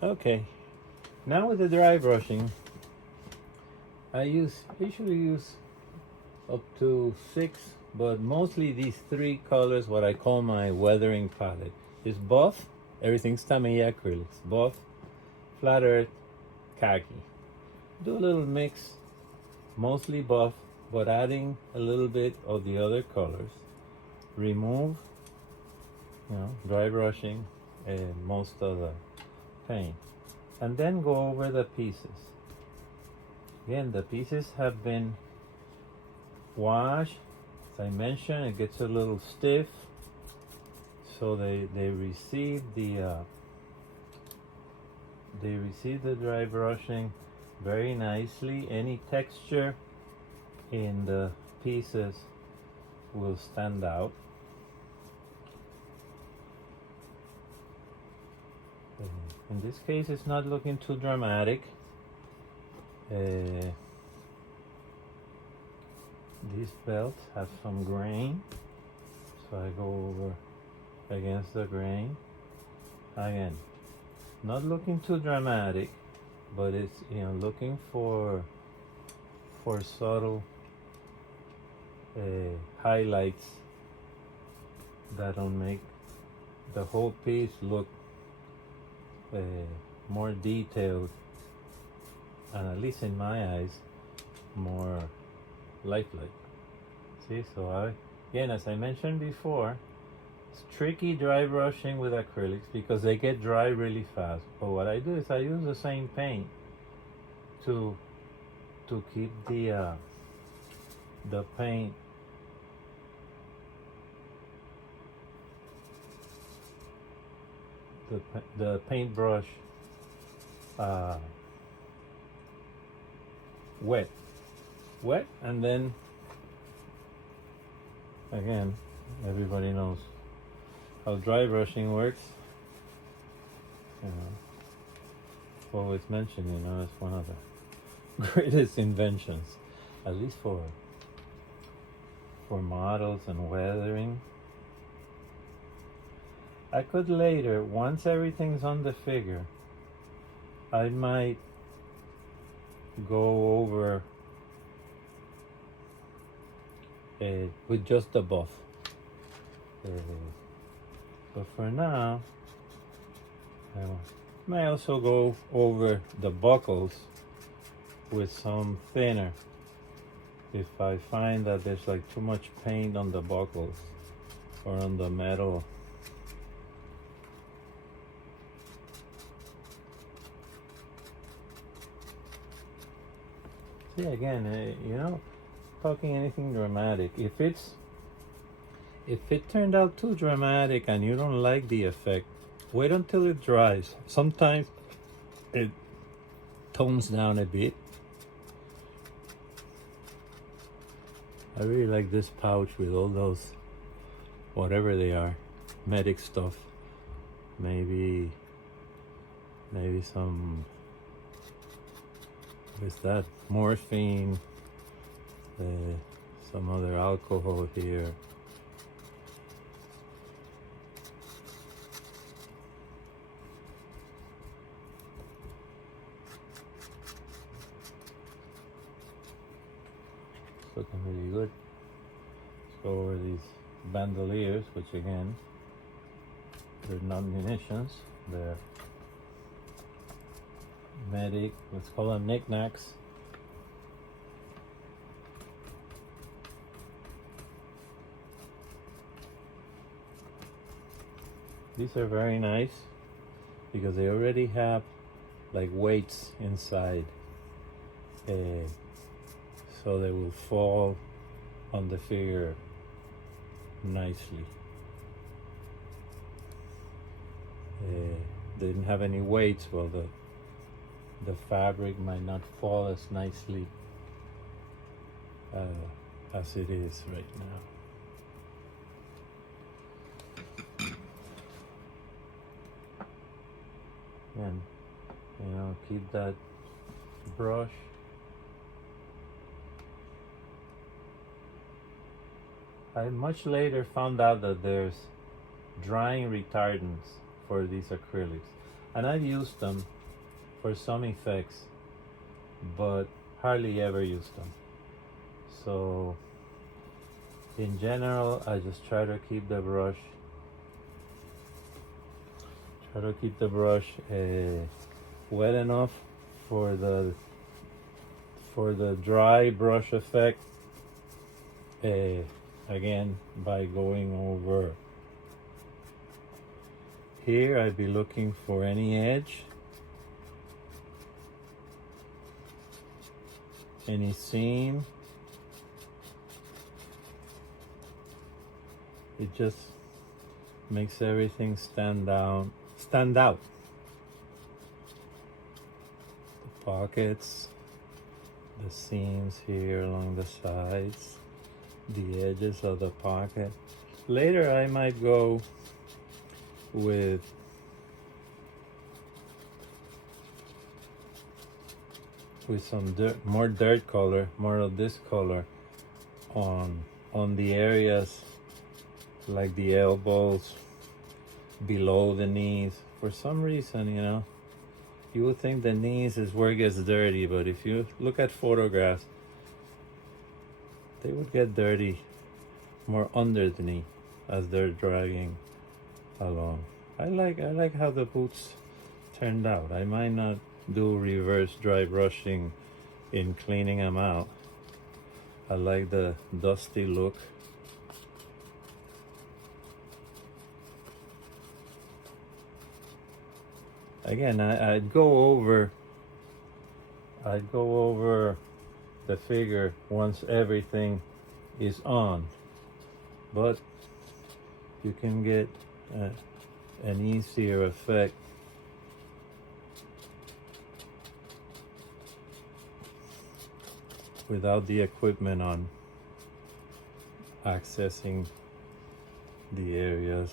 Okay, now with the dry brushing, I usually use up to 6, but mostly these 3 colors, what I call my weathering palette, is buff, everything's Tamiya acrylics, buff, flat earth, khaki. Do a little mix, mostly buff, but adding a little bit of the other colors. Remove, dry brushing most of the paint, and then go over the pieces. Again, the pieces have been washed. As I mentioned, it gets a little stiff, so they receive the dry brushing very nicely. Any texture in the pieces will stand out. In this case, it's not looking too dramatic. These belts have some grain, so I go over against the grain. Again, not looking too dramatic, but it's looking for subtle highlights that'll make the whole piece look more detailed, and at least in my eyes, more lifelike. See, so again, as I mentioned before, it's tricky dry brushing with acrylics because they get dry really fast. But what I do is I use the same paint to keep the paint the paintbrush wet, and then again, everybody knows how dry brushing works. Always mentioned, it's one of the greatest inventions, at least for models and weathering. I could later, once everything's on the figure, I might go over it with just the buff. But for now, I may also go over the buckles with some thinner if I find that there's like too much paint on the buckles or on the metal. See, again, talking anything dramatic, if it turned out too dramatic and you don't like the effect, wait until it dries. Sometimes it tones down a bit. I really like this pouch with all those, whatever they are, medic stuff. Maybe some, what is that? Morphine, some other alcohol here. It's looking really good. Let's go over these bandoliers, which again, they're not munitions, they're medic, let's call them knickknacks. These are very nice because they already have like weights inside, so they will fall on the figure nicely. They didn't have any weights, well the fabric might not fall as nicely as it is right now. And keep that brush. I much later found out that there's drying retardants for these acrylics. and I've used them for some effects, but hardly ever use them. So in general, I just try to keep the brush wet enough for the dry brush effect. Again, by going over here, I'd be looking for any edge, any seam. It just makes everything stand out. The pockets, the seams here along the sides, the edges of the pocket. Later I might go with some more dirt color, more of this color on the areas like the elbows, below the knees. For some reason, you know, you would think the knees is where it gets dirty, but if you look at photographs, they would get dirty more under the knee as they're dragging along. I like how the boots turned out. I might not do reverse dry brushing in cleaning them out. I like the dusty look. Again, I'd go over the figure once everything is on, but you can get an easier effect without the equipment on, accessing the areas.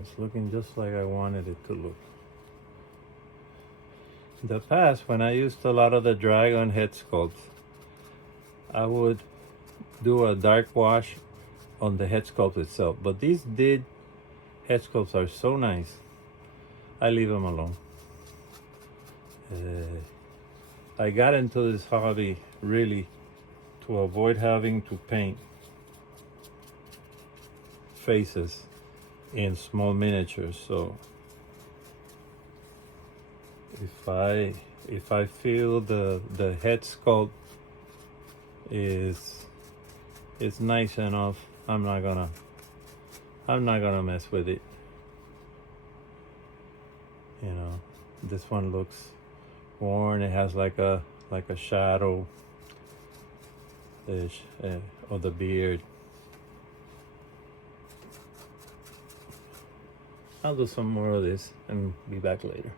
It's looking just like I wanted it to look. In the past, when I used a lot of the dragon head sculpts, I would do a dark wash on the head sculpt itself. But these head sculpts are so nice, I leave them alone. I got into this hobby really to avoid having to paint faces in small miniatures. So if I feel the head sculpt is nice enough, I'm not gonna mess with it. You know, this one looks worn. It has like a shadow of the beard. I'll do some more of this and be back later.